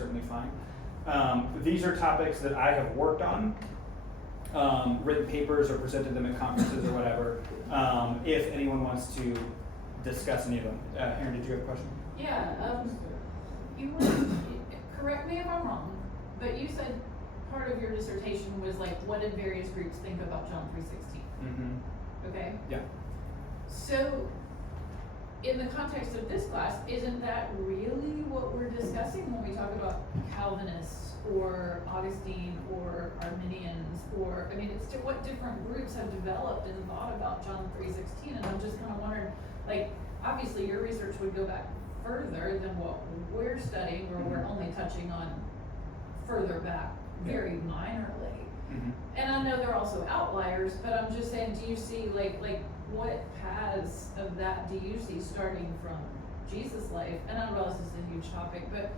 certainly fine. These are topics that I have worked on, written papers or presented them at conferences or whatever. If anyone wants to discuss any of them. Aaron, did you have a question? Yeah, you correct me if I'm wrong, but you said part of your dissertation was like, what did various groups think about John 3:16? Mm-hmm. Okay? Yeah. So, in the context of this class, isn't that really what we're discussing when we talk about Calvinists or Augustine or Arminians or, I mean, it's to what different groups have developed and thought about John 3:16, and I'm just kind of wondering, like, obviously your research would go back further than what we're studying, where we're only touching on further back very minorly. Mm-hmm. And I know they're also outliers, but I'm just saying, do you see like what paths of that do you see starting from Jesus' life? And I realize this is a huge topic, but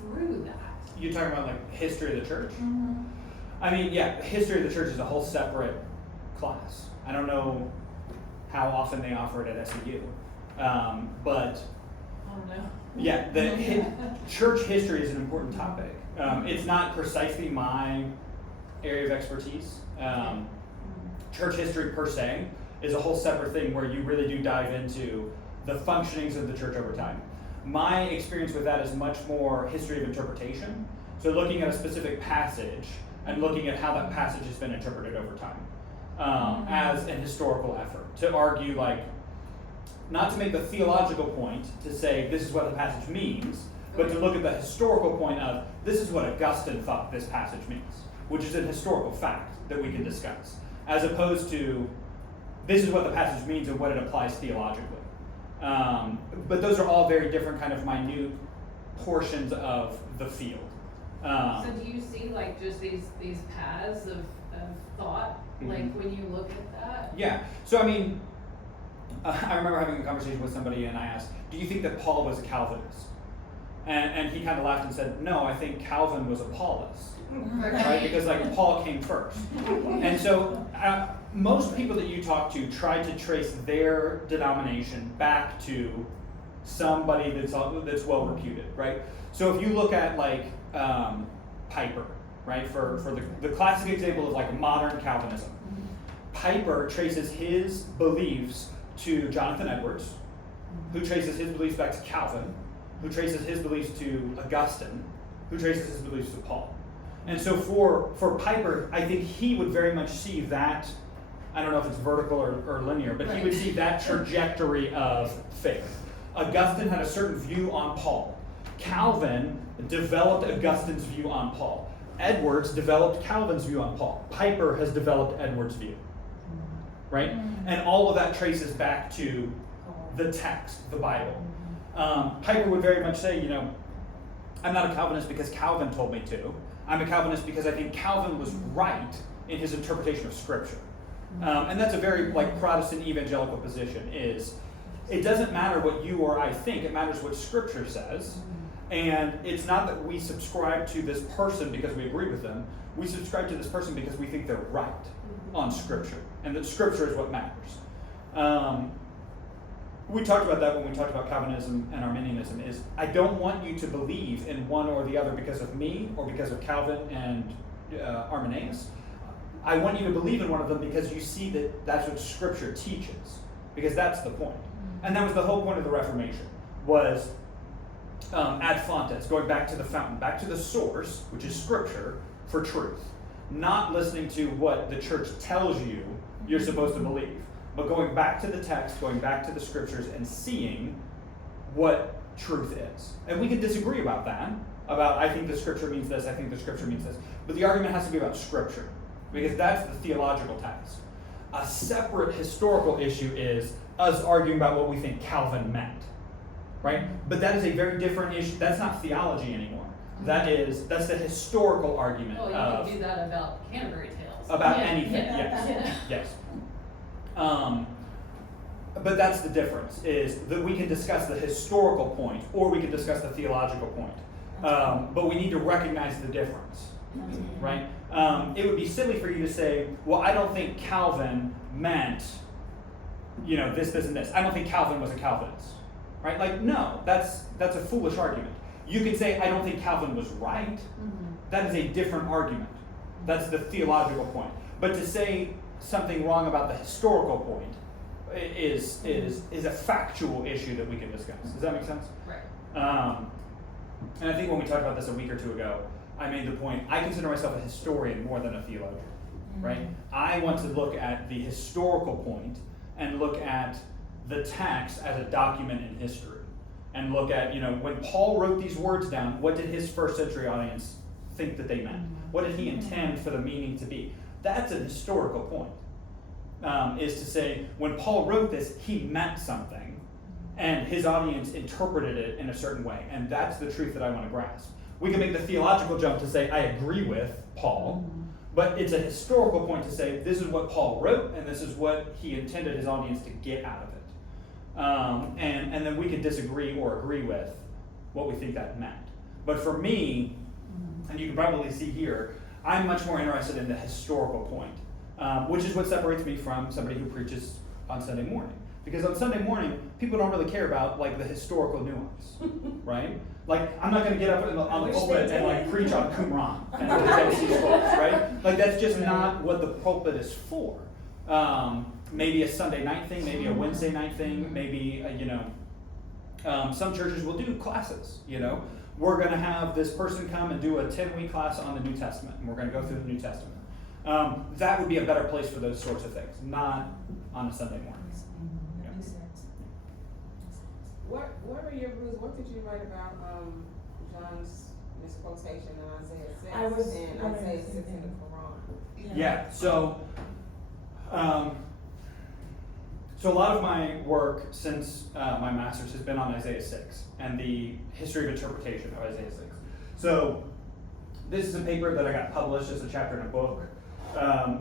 through that. You're talking about like history of the church? Mm-hmm. I mean, yeah, history of the church is a whole separate class. I don't know how often they offer it at SEU, but I don't know. yeah, the church history is an important topic. It's not precisely my area of expertise. Church history per se is a whole separate thing where you really do dive into the functionings of the church over time. My experience with that is much more history of interpretation. So looking at a specific passage and looking at how that passage has been interpreted over time as an historical effort to argue, like, not to make the theological point to say this is what the passage means, but to look at the historical point of this is what Augustine thought this passage means, which is a historical fact that we can discuss, as opposed to this is what the passage means and what it applies theologically. But those are all very different kind of minute portions of the field. So do you see like just these paths of thought, like when you look at that? Yeah. So I mean, I remember having a conversation with somebody and I asked, do you think that Paul was a Calvinist? And he kind of laughed and said, no, I think Calvin was a Paulist. Right? Because like Paul came first. And so most people that you talk to try to trace their denomination back to somebody that's well reputed, right? So if you look at like Piper, right, for the classic example of like modern Calvinism, Piper traces his beliefs to Jonathan Edwards, who traces his beliefs back to Calvin, who traces his beliefs to Augustine, who traces his beliefs to Paul. And so for Piper, I think he would very much see that, I don't know if it's vertical or linear, but he would see that trajectory of faith. Augustine had a certain view on Paul. Calvin developed Augustine's view on Paul. Edwards developed Calvin's view on Paul. Piper has developed Edwards' view. Right? And all of that traces back to the text, the Bible. Piper would very much say, I'm not a Calvinist because Calvin told me to. I'm a Calvinist because I think Calvin was right in his interpretation of Scripture. And that's a very Protestant evangelical position is, it doesn't matter what you or I think, it matters what Scripture says. And it's not that we subscribe to this person because we agree with them. We subscribe to this person because we think they're right on Scripture, and that Scripture is what matters. We talked about that when we talked about Calvinism and Arminianism, is I don't want you to believe in one or the other because of me or because of Calvin and Arminius. I want you to believe in one of them because you see that that's what Scripture teaches, because that's the point. And that was the whole point of the Reformation, was ad fontes, going back to the fountain, back to the source, which is Scripture, for truth. Not listening to what the church tells you you're supposed to believe, but going back to the text, going back to the Scriptures, and seeing what truth is. And we can disagree about that, about I think the Scripture means this, I think the Scripture means this, but the argument has to be about Scripture, because that's the theological text. A separate historical issue is us arguing about what we think Calvin meant, right? But that is a very different issue. That's not theology anymore. That's the historical argument. Well, you can do that about Canterbury Tales. About anything, yes. But that's the difference, is that we can discuss the historical point, or we can discuss the theological point. But we need to recognize the difference, right? It would be silly for you to say, well, I don't think Calvin meant, this, and this. I don't think Calvin was a Calvinist, right? Like, no, that's a foolish argument. You can say, I don't think Calvin was right. That is a different argument. That's the theological point. But to say something wrong about the historical point is a factual issue that we can discuss. Does that make sense? Right. And I think when we talked about this a week or two ago, I made the point, I consider myself a historian more than a theologian, right? I want to look at the historical point and look at the text as a document in history. And look at, when Paul wrote these words down, what did his first century audience think that they meant? What did he intend for the meaning to be? That's a historical point, is to say, when Paul wrote this, he meant something, and his audience interpreted it in a certain way, and that's the truth that I want to grasp. We can make the theological jump to say, I agree with Paul, but it's a historical point to say, this is what Paul wrote, and this is what he intended his audience to get out of it. And then we can disagree or agree with what we think that meant. But for me, and you can probably see here, I'm much more interested in the historical point, which is what separates me from somebody who preaches on Sunday morning. Because on Sunday morning, people don't really care about the historical nuance, right? I'm not going to get up on the pulpit and preach on Qumran and against these folks, right? That's just not what the pulpit is for. Maybe a Sunday night thing, maybe a Wednesday night thing, maybe some churches will do classes. We're going to have this person come and do a 10-week class on the New Testament, and we're going to go through the New Testament. That would be a better place for those sorts of things, not on a Sunday morning. That makes sense. What were your views? What did you write about John's misquotation in Isaiah 6 and Isaiah 6 in the Quran? Yeah, so a lot of my work since my master's has been on Isaiah 6 and the history of interpretation of Isaiah 6. So this is a paper that I got published as a chapter in a book.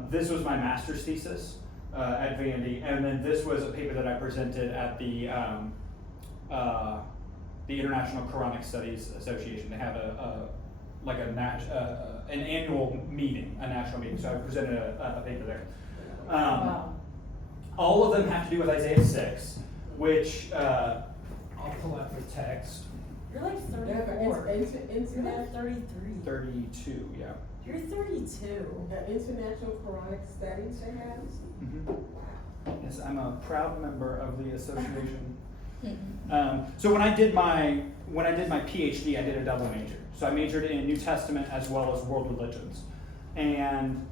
This was my master's thesis at Vandy, and then this was a paper that I presented at the International Quranic Studies Association. They have an annual meeting, a national meeting. So I presented a paper there. Wow. All of them have to do with Isaiah 6, which I'll pull out the text. You're like 34. You're like 33. 32, yeah. You're 32. The International Quranic Studies they have? Mm-hmm. Wow. Yes, I'm a proud member of the association. So when I did my PhD, I did a double major. So I majored in New Testament as well as world religions, and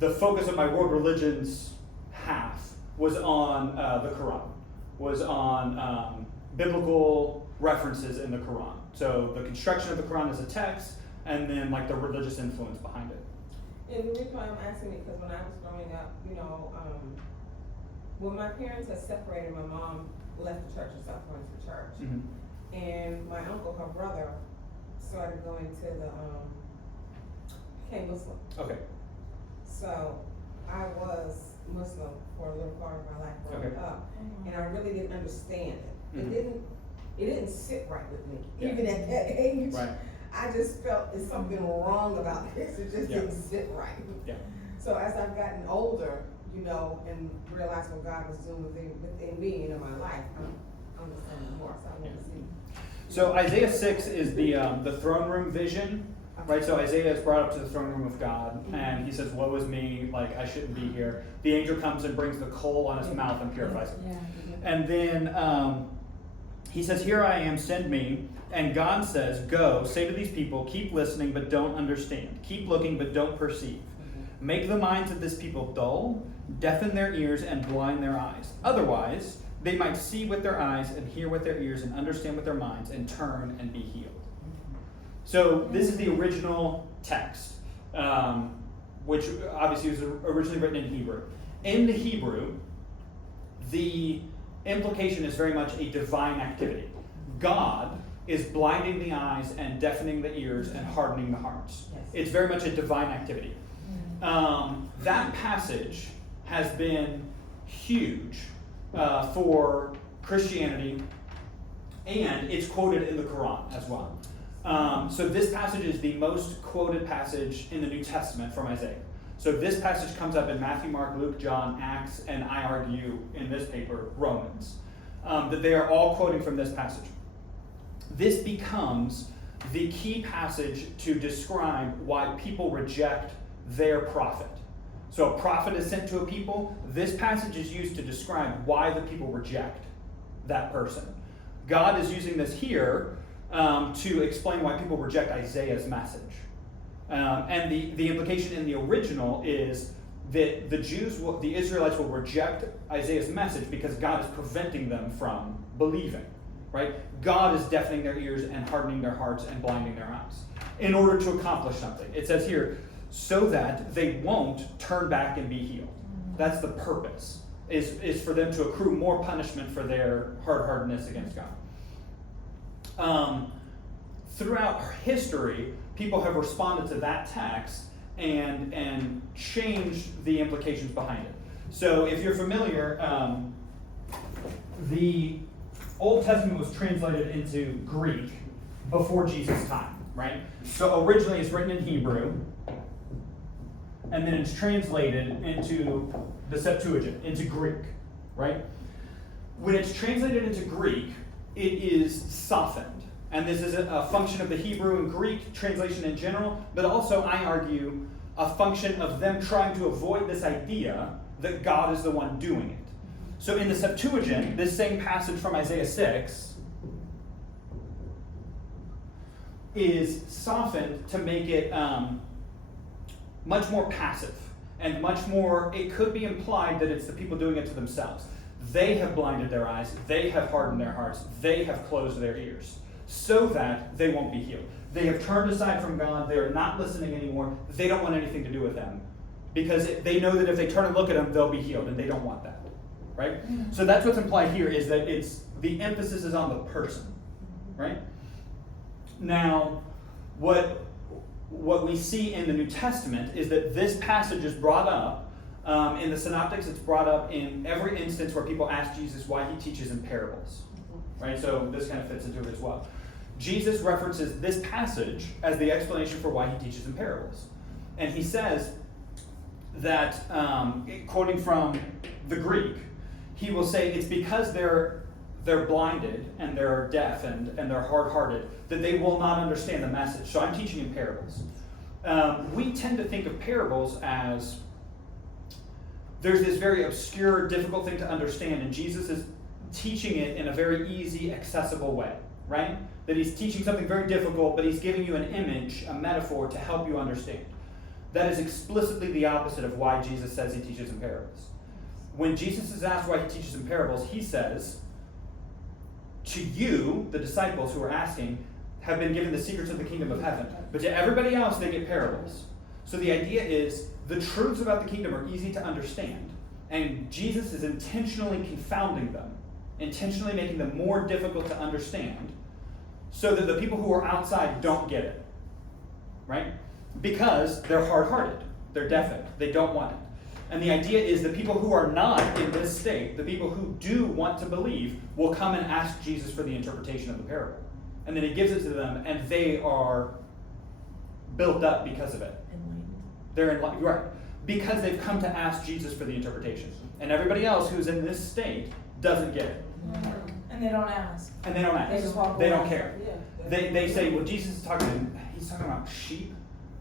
the focus of my world religions half was on the Quran, was on biblical references in the Quran. So the construction of the Quran as a text, and then the religious influence behind it. And the reason why I'm asking it, because when I was growing up, when my parents had separated, my mom left the church and stopped going to church. Mm-hmm. And my uncle, her brother, started going to became Muslim. Okay. So I was Muslim for a little part of my life growing up, and I really didn't understand it. Mm-hmm. It didn't sit right with me, Yeah. even at that age. Right. I just felt there's something wrong about this. It just Yeah. didn't sit right. Yeah. So as I've gotten older, and realized what God was doing within me and in my life, I'm understanding more. So I want to see. So Isaiah 6 is the throne room vision, right? So Isaiah is brought up to the throne room of God, and he says, "Woe is me! I shouldn't be here." The angel comes and brings the coal on his mouth and purifies it. Yeah. And then he says, "Here I am, send me." And God says, "Go, say to these people, keep listening but don't understand. Keep looking but don't perceive. Make the minds of this people dull, deafen their ears and blind their eyes. Otherwise, they might see with their eyes and hear with their ears and understand with their minds and turn and be healed." So this is the original text, which obviously was originally written in Hebrew. In the Hebrew, the implication is very much a divine activity. God is blinding the eyes and deafening the ears and hardening the hearts. Yes. It's very much a divine activity. That passage has been huge for Christianity, and it's quoted in the Quran as well. So this passage is the most quoted passage in the New Testament from Isaiah. So this passage comes up in Matthew, Mark, Luke, John, Acts, and I argue in this paper, Romans, that they are all quoting from this passage. This becomes the key passage to describe why people reject their prophet. So a prophet is sent to a people. This passage is used to describe why the people reject that person. God is using this here to explain why people reject Isaiah's message. And the implication in the original is that the Israelites will reject Isaiah's message because God is preventing them from believing, right? God is deafening their ears and hardening their hearts and blinding their eyes in order to accomplish something. It says here, so that they won't turn back and be healed. That's the purpose, is for them to accrue more punishment for their hard-heartedness against God. Throughout history, people have responded to that text and changed the implications behind it. So if you're familiar, the Old Testament was translated into Greek before Jesus' time, right? So originally it's written in Hebrew, and then it's translated into the Septuagint, into Greek, right? When it's translated into Greek, it is softened. And this is a function of the Hebrew and Greek translation in general, but also, I argue, a function of them trying to avoid this idea that God is the one doing it. So in the Septuagint, this same passage from Isaiah 6 is softened to make it much more passive and much more, it could be implied that it's the people doing it to themselves. They have blinded their eyes, they have hardened their hearts, they have closed their ears, so that they won't be healed. They have turned aside from God, they are not listening anymore, they don't want anything to do with them, because they know that if they turn and look at them, they'll be healed, and they don't want that, right? Mm-hmm. So that's what's implied here, is that the emphasis is on the person, right? Now, what we see in the New Testament is that this passage is brought up in the Synoptics. It's brought up in every instance where people ask Jesus why he teaches in parables, right? So this kind of fits into it as well. Jesus references this passage as the explanation for why he teaches in parables. And he says that, quoting from the Greek, he will say it's because they're blinded and they're deaf and they're hard-hearted that they will not understand the message. So I'm teaching in parables. We tend to think of parables as there's this very obscure, difficult thing to understand, and Jesus is teaching it in a very easy, accessible way, right? That he's teaching something very difficult, but he's giving you an image, a metaphor to help you understand. That is explicitly the opposite of why Jesus says he teaches in parables. When Jesus is asked why he teaches in parables, he says, to you, the disciples who are asking, have been given the secrets of the kingdom of heaven. But to everybody else, they get parables. So the idea is the truths about the kingdom are easy to understand. And Jesus is intentionally confounding them, intentionally making them more difficult to understand, so that the people who are outside don't get it. Right? Because they're hard-hearted. They're deafened. They don't want it. And the idea is the people who are not in this state, the people who do want to believe, will come and ask Jesus for the interpretation of the parable. And then he gives it to them, and they are built up because of it. Enlightened. They're enlightened, right? Because they've come to ask Jesus for the interpretation. And everybody else who's in this state doesn't get it. And they don't ask. And they don't ask. They just walk They away. don't care. Yeah. They say, well, Jesus is he's talking about sheep,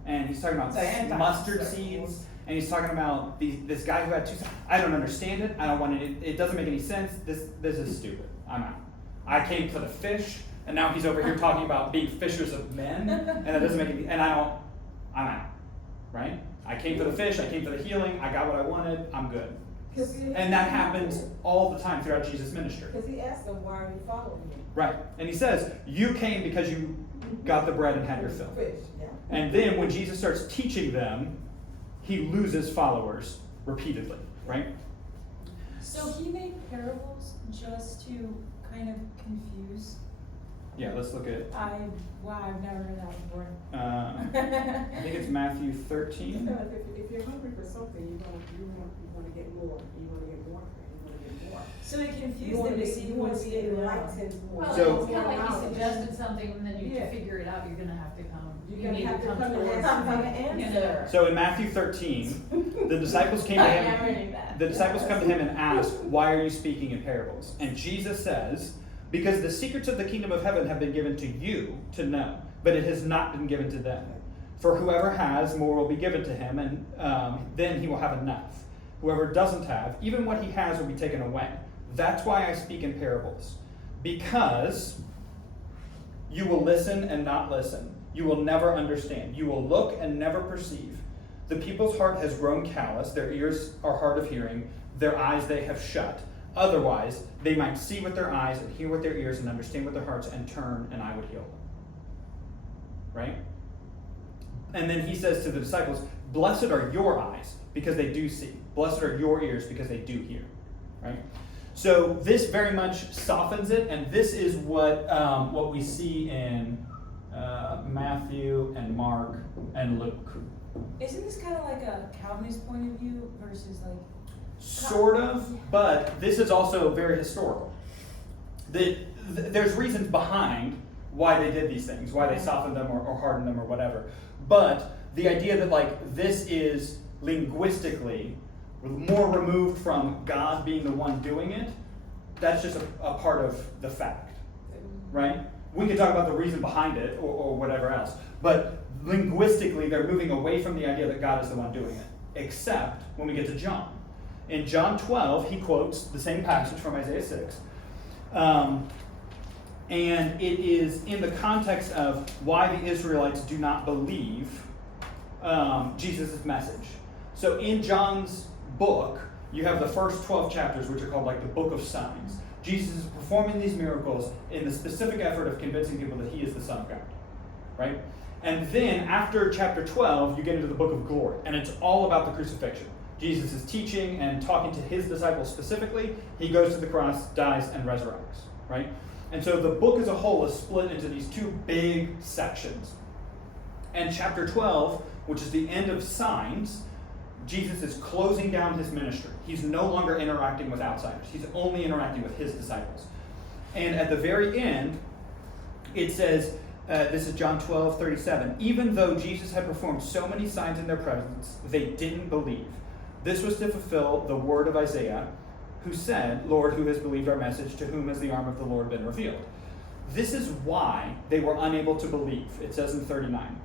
and he's talking about mustard seeds, and he's talking about this guy who had two sons. I don't understand it. I don't want it. It doesn't make any sense. This is stupid. I'm out. I came for the fish, and now he's over here talking about being fishers of men, and that doesn't make any. And I'm out. Right? I came for the fish. I came for the healing. I got what I wanted. I'm good. And that happens all the time throughout Jesus' ministry. Because he asked them, why are you following me? Right. And he says, you came because you got the bread and had your fill. Fish, yeah. And then when Jesus starts teaching them, he loses followers repeatedly, right? So he made parables just to kind of confuse. Yeah, let's look at, I've never heard that before. I think it's Matthew 13. So if you're hungry for something, you want to get more. You want to get more. You want to get more. So it confused them to see what's in the enlightened more. Well, So- it's kind of like he suggested something, and then to figure it out, you're gonna have to come. You're need gonna have to come towards and ask for the something, answer. So in Matthew 13, the disciples came to I never him. knew that. The disciples come to him and ask, why are you speaking in parables? And Jesus says, because the secrets of the kingdom of heaven have been given to you to know, but it has not been given to them. For whoever has, more will be given to him, and then he will have enough. Whoever doesn't have, even what he has will be taken away. That's why I speak in parables. Because you will listen and not listen. You will never understand. You will look and never perceive. The people's heart has grown callous. Their ears are hard of hearing. Their eyes they have shut. Otherwise, they might see with their eyes and hear with their ears and understand with their hearts and turn, and I would heal them. Right? And then he says to the disciples, blessed are your eyes because they do see. Blessed are your ears because they do hear. Right? So this very much softens it, and this is what we see in Matthew and Mark and Luke. Isn't this kind of like a Calvinist point of view versus like... Sort of, but this is also very historical. There's reasons behind why they did these things, why they softened them or hardened them or whatever. But the idea that like this is linguistically more removed from God being the one doing it, that's just a part of the fact, right? We can talk about the reason behind it or whatever else, but linguistically they're moving away from the idea that God is the one doing it, except when we get to John. In John 12, he quotes the same passage from Isaiah 6. And it is in the context of why the Israelites do not believe Jesus' message. So in John's book, you have the first 12 chapters, which are called like the book of signs. Jesus is performing these miracles in the specific effort of convincing people that he is the Son of God. Right? And then after chapter 12, you get into the book of glory. And it's all about the crucifixion. Jesus is teaching and talking to his disciples specifically. He goes to the cross, dies, and resurrects, right? And so the book as a whole is split into these two big sections. And chapter 12, which is the end of signs, Jesus is closing down his ministry. He's no longer interacting with outsiders. He's only interacting with his disciples. And at the very end, it says, this is John 12:37, even though Jesus had performed so many signs in their presence, they didn't believe. This was to fulfill the word of Isaiah, who said, Lord, who has believed our message? To whom has the arm of the Lord been revealed? This is why they were unable to believe. It says in 39.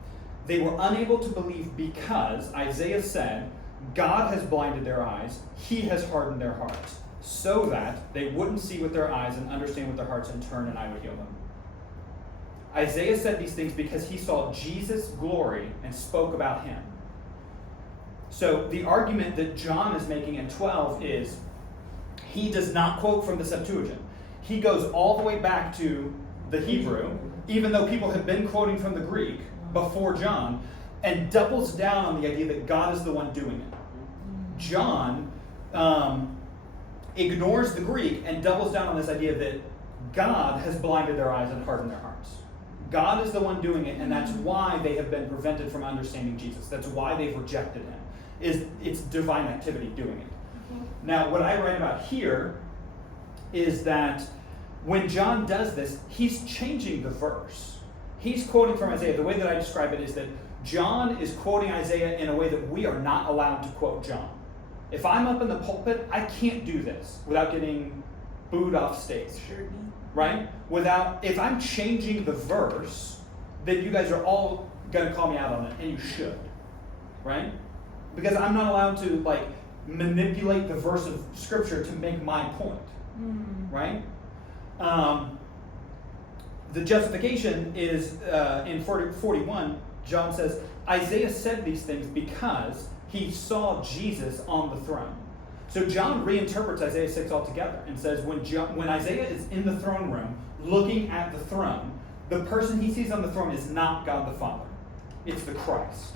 They were unable to believe because Isaiah said, God has blinded their eyes, he has hardened their hearts, so that they wouldn't see with their eyes and understand with their hearts and turn, and I would heal them. Isaiah said these things because he saw Jesus' glory and spoke about him. So the argument that John is making in 12 is he does not quote from the Septuagint. He goes all the way back to the Hebrew, even though people have been quoting from the Greek before John, and doubles down on the idea that God is the one doing it. John ignores the Greek and doubles down on this idea that God has blinded their eyes and hardened their hearts. God is the one doing it, and that's why they have been prevented from understanding Jesus. That's why they've rejected him. It's divine activity doing it. Now, what I write about here is that when John does this, he's changing the verse. He's quoting from Isaiah. The way that I describe it is that John is quoting Isaiah in a way that we are not allowed to quote John. If I'm up in the pulpit, I can't do this without getting booed off stage. Right? If I'm changing the verse, then you guys are all going to call me out on it, and you should. Right? Because I'm not allowed to manipulate the verse of Scripture to make my point. Right? The justification is in 41, John says, Isaiah said these things because he saw Jesus on the throne. So John reinterprets Isaiah 6 altogether and says when Isaiah is in the throne room looking at the throne, the person he sees on the throne is not God the Father. It's the Christ.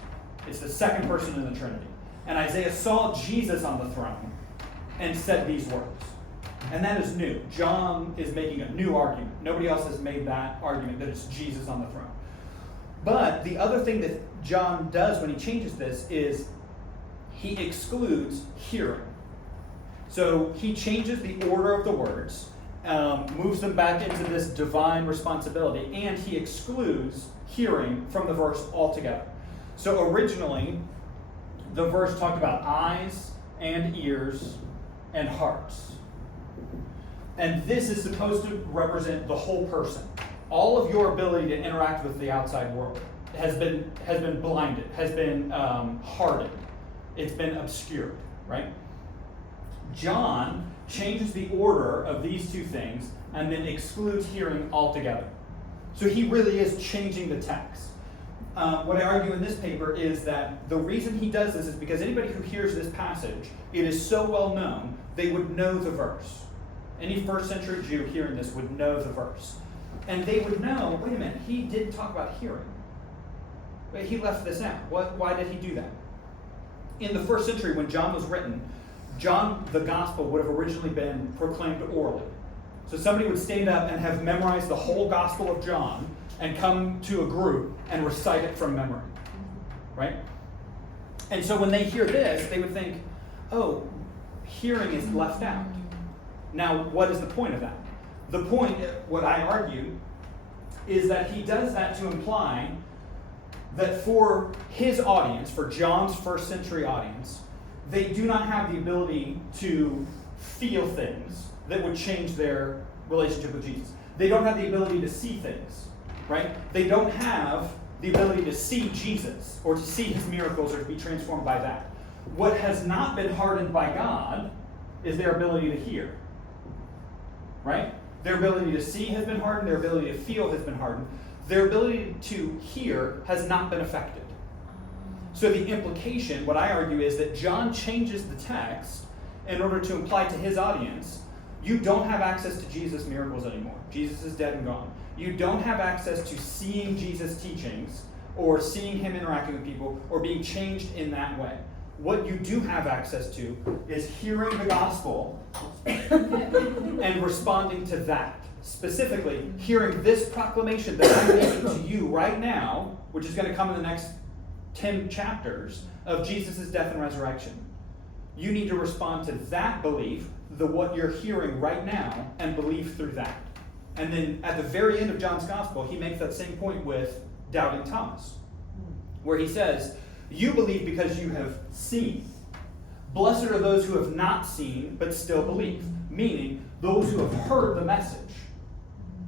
It's the second person in the Trinity. And Isaiah saw Jesus on the throne and said these words. And that is new. John is making a new argument. Nobody else has made that argument that it's Jesus on the throne. But the other thing that John does when he changes this is he excludes hearing. So he changes the order of the words, moves them back into this divine responsibility, and he excludes hearing from the verse altogether. So originally, the verse talked about eyes and ears and hearts. And this is supposed to represent the whole person. all of your ability to interact with the outside world has been blinded, has been hardened. It's been obscured, right? John changes the order of these two things and then excludes hearing altogether. So he really is changing the text. What I argue in this paper is that the reason he does this is because anybody who hears this passage, it is so well known, they would know the verse. Any first century Jew hearing this would know the verse. And they would know, wait a minute, he didn't talk about hearing. But he left this out. Why did he do that? In the first century, when John was written, John, the gospel, would have originally been proclaimed orally. So somebody would stand up and have memorized the whole gospel of John and come to a group and recite it from memory, right? And so when they hear this, they would think, oh, hearing is left out. Now, what is the point of that? The point, what I argue, is that he does that to imply that for his audience, for John's first century audience, they do not have the ability to feel things that would change their relationship with Jesus. They don't have the ability to see things, right? They don't have the ability to see Jesus or to see his miracles or to be transformed by that. What has not been hardened by God is their ability to hear, right? Their ability to see has been hardened. Their ability to feel has been hardened. Their ability to hear has not been affected. So the implication, what I argue, is that John changes the text in order to imply to his audience, you don't have access to Jesus' miracles anymore. Jesus is dead and gone. You don't have access to seeing Jesus' teachings or seeing him interacting with people or being changed in that way. What you do have access to is hearing the gospel and responding to that. Specifically, hearing this proclamation that I'm making to you right now, which is going to come in the next 10 chapters, of Jesus' death and resurrection. You need to respond to that belief, what you're hearing right now, and believe through that. And then at the very end of John's gospel, he makes that same point with doubting Thomas, where he says, you believe because you have seen. Blessed are those who have not seen but still believe, meaning those who have heard the message,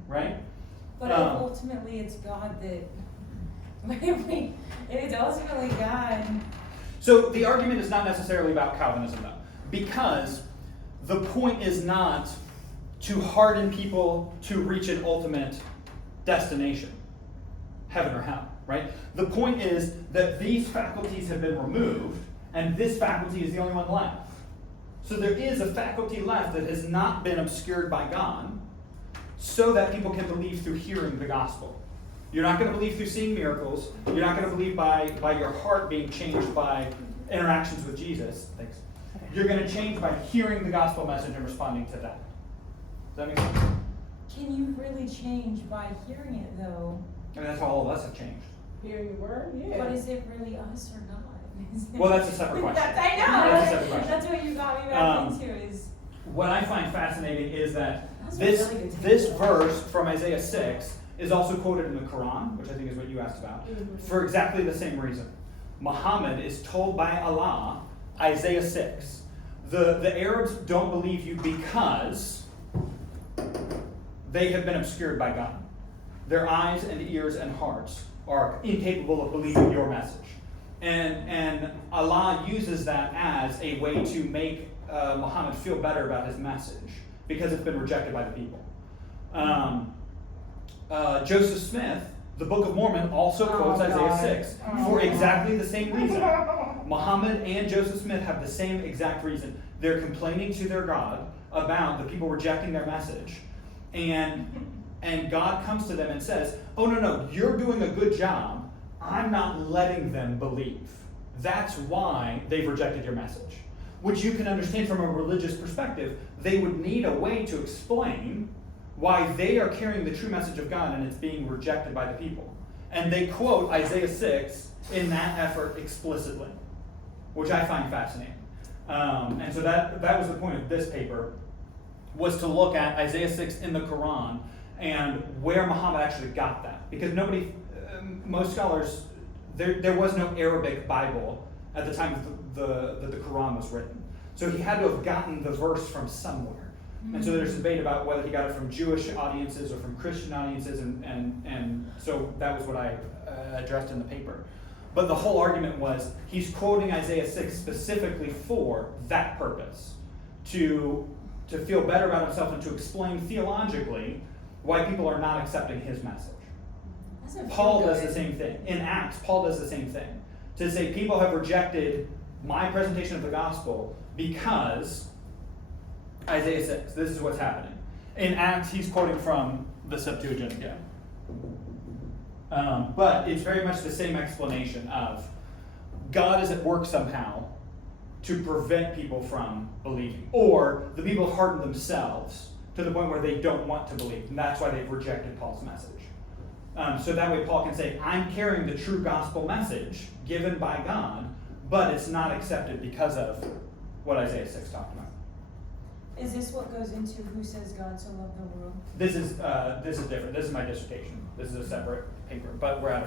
right? But ultimately it's God that, it's ultimately God. So the argument is not necessarily about Calvinism, though, because the point is not to harden people to reach an ultimate destination, heaven or hell, right? The point is that these faculties have been removed, and this faculty is the only one left. So there is a faculty left that has not been obscured by God, so that people can believe through hearing the gospel. You're not going to believe through seeing miracles. You're not going to believe by your heart being changed by interactions with Jesus. Thanks. You're going to change by hearing the gospel message and responding to that. Does that make sense? Can you really change by hearing it, though? I mean, that's how all of us have changed. Hearing the word? Yeah. But is it really us or God? Well, that's a separate question. I know. That's a separate question. That's what you got me back into is. What I find fascinating is that That's a this really good this take. verse from Isaiah 6 is also quoted in the Quran, which I think is what you asked about, for exactly the same reason. Muhammad is told by Allah, Isaiah 6, the Arabs don't believe you because they have been obscured by God. Their eyes and ears and hearts are incapable of believing your message. And Allah uses that as a way to make Muhammad feel better about his message because it's been rejected by the people. Joseph Smith, the Book of Mormon, also quotes Isaiah 6 for exactly the same reason. Muhammad and Joseph Smith have the same exact reason. They're complaining to their God about the people rejecting their message. And God comes to them and says, oh, no, you're doing a good job. I'm not letting them believe. That's why they've rejected your message. Which you can understand from a religious perspective. They would need a way to explain why they are carrying the true message of God and it's being rejected by the people. And they quote Isaiah 6 in that effort explicitly, which I find fascinating. And so that was the point of this paper, was to look at Isaiah 6 in the Quran and where Muhammad actually got that. Because most scholars, there was no Arabic Bible at the time that the Quran was written. So he had to have gotten the verse from somewhere. And so there's debate about whether he got it from Jewish audiences or from Christian audiences, and so that was what I addressed in the paper. But the whole argument was he's quoting Isaiah 6 specifically for that purpose, to feel better about himself and to explain theologically why people are not accepting his message. Paul does the same thing. In Acts, Paul does the same thing. To say people have rejected my presentation of the gospel because Isaiah 6, this is what's happening. In Acts, he's quoting from the Septuagint again. But it's very much the same explanation of God is at work somehow to prevent people from believing. Or the people have hardened themselves to the point where they don't want to believe. And that's why they've rejected Paul's message. So that way Paul can say, I'm carrying the true gospel message given by God, but it's not accepted because of what Isaiah 6 talked about. Is this what goes into who says God so loved the world? This is different. This is my dissertation. This is a separate paper, but we're out of